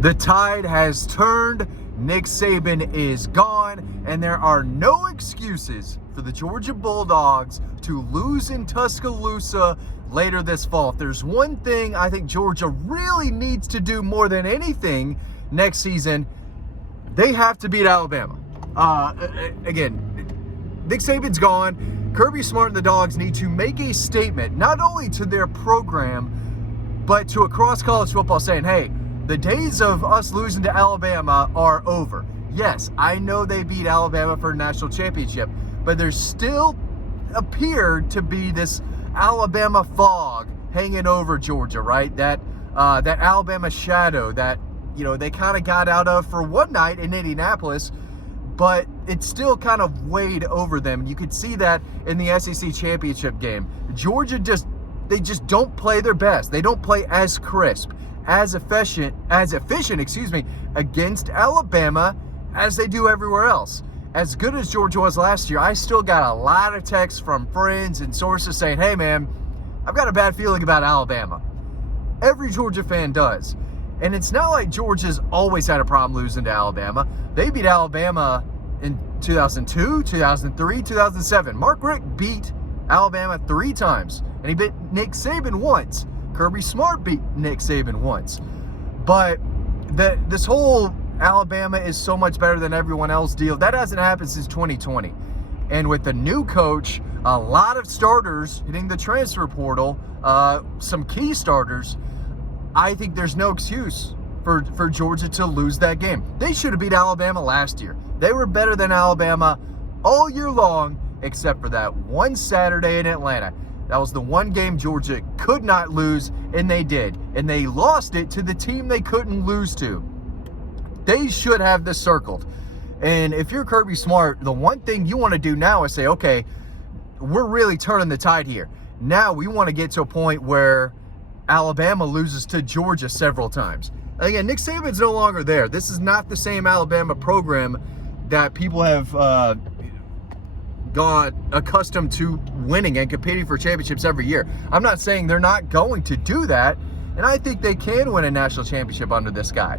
The tide has turned. Nick Saban is gone, and there are no excuses for the Georgia Bulldogs to lose in Tuscaloosa later this fall. If there's one thing I think Georgia really needs to do more than anything next season, they have to beat Alabama. Again, Nick Saban's gone. Kirby Smart and the Dogs need to make a statement, not only to their program, but to across college football, saying, hey, the days of us losing to Alabama are over. Yes, I know they beat Alabama for a national championship, but there still appeared to be this Alabama fog hanging over Georgia, right? That Alabama shadow that, they kind of got out of for one night in Indianapolis, but it still kind of weighed over them. You could see that in the SEC championship game. Georgia they just don't play their best. They don't play as crisp, as efficient, against Alabama as they do everywhere else. As good as Georgia was last year, I still got a lot of texts from friends and sources saying, hey man, I've got a bad feeling about Alabama. Every Georgia fan does. And it's not like Georgia's always had a problem losing to Alabama. They beat Alabama in 2002, 2003, 2007. Mark Richt beat Alabama 3 times, and he beat Nick Saban once. Kirby Smart beat Nick Saban once. But this whole Alabama is so much better than everyone else deal, that hasn't happened since 2020. And with the new coach, a lot of starters hitting the transfer portal, some key starters, I think there's no excuse for Georgia to lose that game. They should have beat Alabama last year. They were better than Alabama all year long, except for that one Saturday in Atlanta. That was the one game Georgia could not lose, and they did. And they lost it to the team they couldn't lose to. They should have this circled. And if you're Kirby Smart, the one thing you want to do now is say, okay, we're really turning the tide here. Now we want to get to a point where Alabama loses to Georgia several times. Again, Nick Saban's no longer there. This is not the same Alabama program that people have got accustomed to winning and competing for championships every year. I'm not saying they're not going to do that, and I think they can win a national championship under this guy.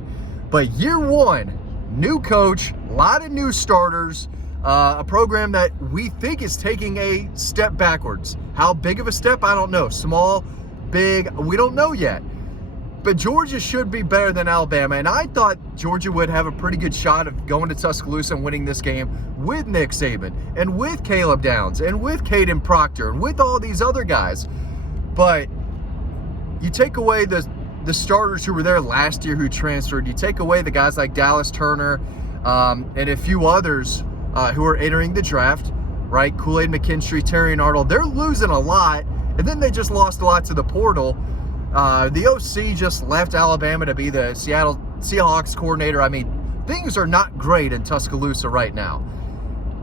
But year one, new coach, a lot of new starters, a program that we think is taking a step backwards. How big of a step? I don't know. Small, big, we don't know yet. But Georgia should be better than Alabama, and I thought Georgia would have a pretty good shot of going to Tuscaloosa and winning this game with Nick Saban and with Caleb Downs and with Caden Proctor and with all these other guys. But you take away the starters who were there last year who transferred. You take away the guys like Dallas Turner and a few others who are entering the draft, right? Kool-Aid McKinstry, Terry Arnold. They're losing a lot, and then they just lost a lot to the portal. The OC just left Alabama to be the Seattle Seahawks coordinator. I mean, things are not great in Tuscaloosa right now.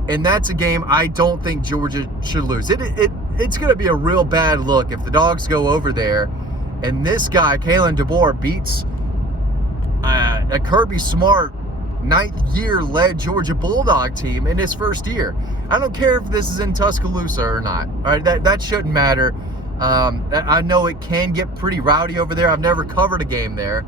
And that's a game I don't think Georgia should lose. It's going to be a real bad look if the Dogs go over there and this guy, Kalen DeBoer, beats a Kirby Smart 9th year led Georgia Bulldog team in his first year. I don't care if this is in Tuscaloosa or not. All right, that shouldn't matter. I know it can get pretty rowdy over there. I've never covered a game there,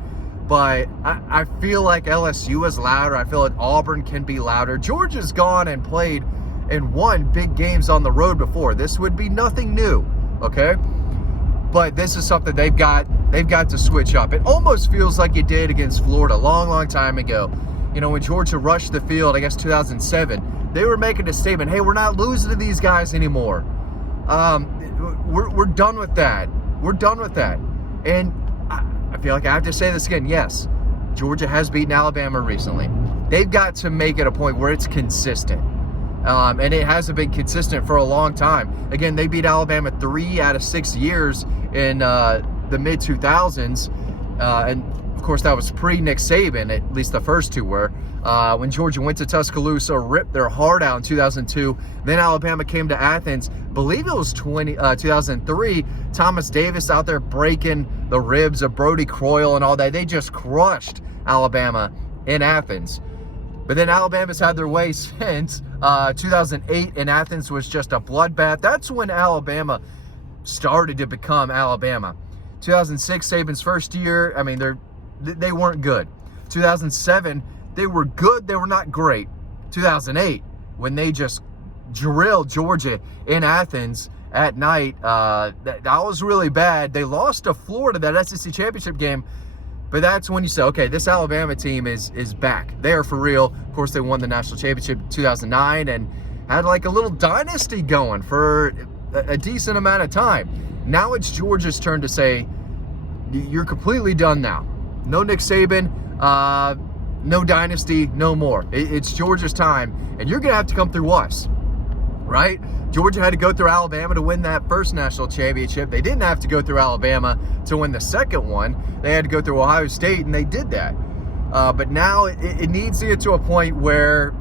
but I feel like LSU is louder. I feel like Auburn can be louder. Georgia's gone and played and won big games on the road before. This would be nothing new, okay? But this is something they've got to switch up. It almost feels like it did against Florida a long, long time ago. When Georgia rushed the field, I guess 2007, they were making a statement, hey, we're not losing to these guys anymore. We're done with that. We're done with that. And I feel like I have to say this again. Yes, Georgia has beaten Alabama recently. They've got to make it a point where it's consistent. And it hasn't been consistent for a long time. Again, they beat Alabama 3 out of 6 years in the mid-2000s. And, of course, that was pre-Nick Saban, at least the first two were. When Georgia went to Tuscaloosa, ripped their heart out in 2002. Then Alabama came to Athens. Believe it was 2003. Thomas Davis out there breaking the ribs of Brody Croyle and all that. They just crushed Alabama in Athens. But then Alabama's had their way since. 2008 in Athens was just a bloodbath. That's when Alabama started to become Alabama. 2006, Saban's first year, I mean, they weren't good. 2007, they were good. They were not great. 2008, when they just drilled Georgia in Athens at night, that was really bad. They lost to Florida, that SEC championship game. But that's when you say, okay, this Alabama team is back. They are for real. Of course, they won the national championship in 2009 and had like a little dynasty going for a decent amount of time. Now it's Georgia's turn to say, you're completely done now. No Nick Saban, no dynasty, no more. It's Georgia's time, and you're going to have to come through us, right? Georgia had to go through Alabama to win that first national championship. They didn't have to go through Alabama to win the second one. They had to go through Ohio State, and they did that. But now it needs to get to a point where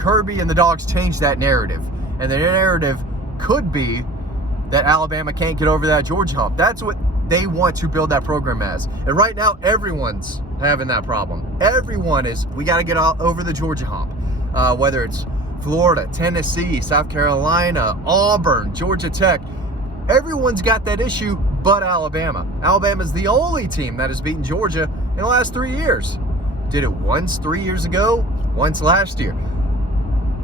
Kirby and the Dogs change that narrative. And the narrative could be that Alabama can't get over that Georgia hump. That's what they want to build that program as. And right now, everyone's having that problem. Everyone is, we got to get over the Georgia hump. Whether it's Florida, Tennessee, South Carolina, Auburn, Georgia Tech. Everyone's got that issue but Alabama. Alabama's the only team that has beaten Georgia in the last 3 years. Did it once 3 years ago, once last year.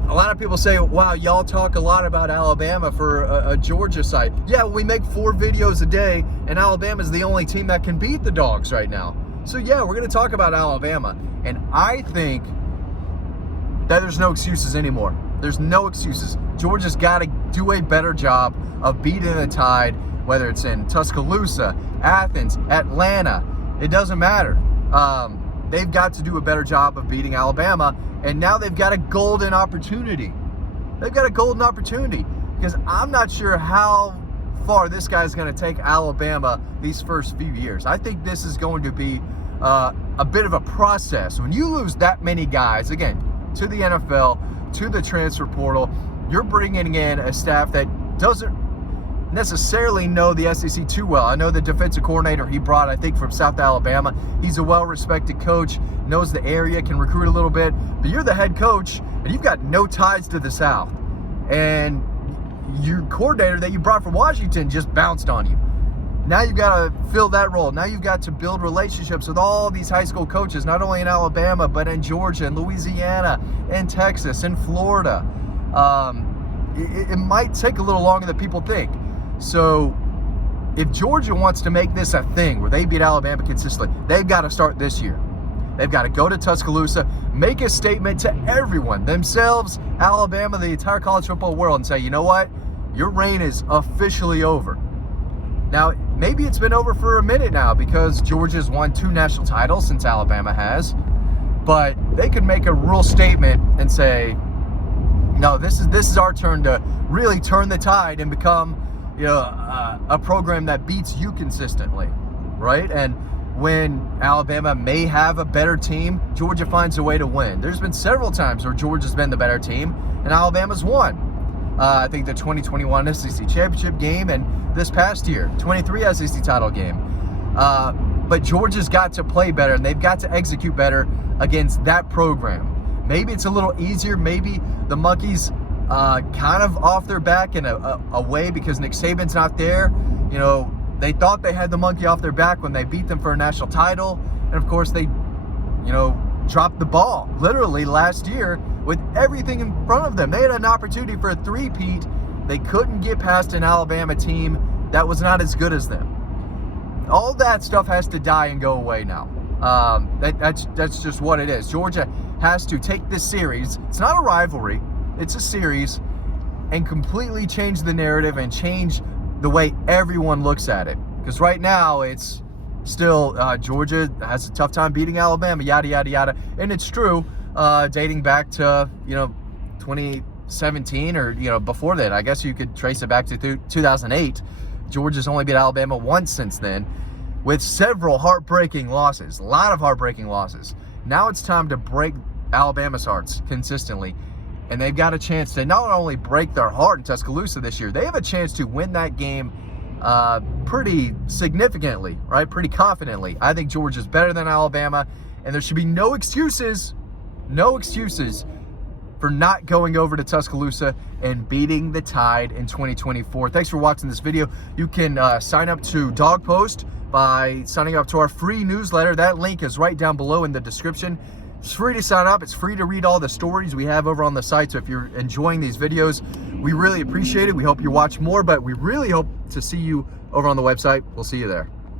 A lot of people say, wow, y'all talk a lot about Alabama for a Georgia side. Yeah, we make 4 videos a day, and Alabama's the only team that can beat the Dogs right now. So yeah, we're going to talk about Alabama. And I think that there's no excuses anymore. There's no excuses. Georgia's got to do a better job of beating the Tide, whether it's in Tuscaloosa, Athens, Atlanta. It doesn't matter. They've got to do a better job of beating Alabama, and now they've got a golden opportunity. They've got a golden opportunity because I'm not sure how far this guy's going to take Alabama these first few years. I think this is going to be a bit of a process. When you lose that many guys, again, to the NFL, to the transfer portal, you're bringing in a staff that doesn't necessarily know the SEC too well. I know the defensive coordinator he brought, I think, from South Alabama. He's a well-respected coach, knows the area, can recruit a little bit, but you're the head coach, and you've got no ties to the South. And your coordinator that you brought from Washington just bounced on you. Now you've got to fill that role. Now you've got to build relationships with all these high school coaches, not only in Alabama, but in Georgia and Louisiana and Texas and Florida. It might take a little longer than people think. So if Georgia wants to make this a thing where they beat Alabama consistently, they've got to start this year. They've got to go to Tuscaloosa, make a statement to everyone, themselves, Alabama, the entire college football world, and say, you know what? Your reign is officially over. Now, maybe it's been over for a minute now because Georgia's won 2 national titles since Alabama has, but they could make a real statement and say, no, this is our turn to really turn the tide and become, a program that beats you consistently, right? And when Alabama may have a better team, Georgia finds a way to win. There's been several times where Georgia's been the better team and Alabama's won. I think the 2021 SEC championship game and this past year, 23 SEC title game. But Georgia's got to play better and they've got to execute better against that program. Maybe it's a little easier. Maybe the monkeys kind of off their back in a way because Nick Saban's not there. They thought they had the monkey off their back when they beat them for a national title. And of course they, dropped the ball literally last year with everything in front of them. They had an opportunity for a three-peat. They couldn't get past an Alabama team that was not as good as them. All that stuff has to die and go away now. That's just what it is. Georgia has to take this series. It's not a rivalry. It's a series, and completely change the narrative and change the way everyone looks at it. Because right now it's still Georgia has a tough time beating Alabama, yada, yada, yada. And it's true, dating back to, 2017 or, before that. I guess you could trace it back to 2008. Georgia's only beat Alabama once since then with several heartbreaking losses, a lot of heartbreaking losses. Now it's time to break Alabama's hearts consistently. And they've got a chance to not only break their heart in Tuscaloosa this year, they have a chance to win that game pretty significantly, right? Pretty confidently. I think Georgia's better than Alabama, and there should be no excuses for not going over to Tuscaloosa and beating the Tide in 2024. Thanks for watching this video. You can sign up to Dawg Post by signing up to our free newsletter. That link is right down below in the description. It's free to sign up. It's free to read all the stories we have over on the site. So if you're enjoying these videos, we really appreciate it. We hope you watch more, but we really hope to see you over on the website. We'll see you there.